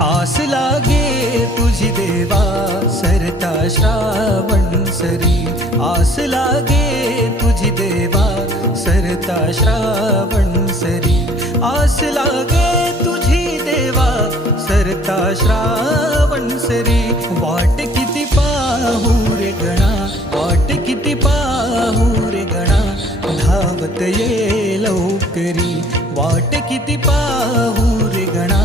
आस लागे तुझी देवा सरता श्रावण सरी, आस लागे तुझी देवा सरता श्रावण सरी, आस लागे तुझी देवा सरता श्रावण सरी. वाट किती पाहू रे गणा, वाट किती पाहू रे गणा, धावत ये लवकरी. वाट किती पाहू रे गणा,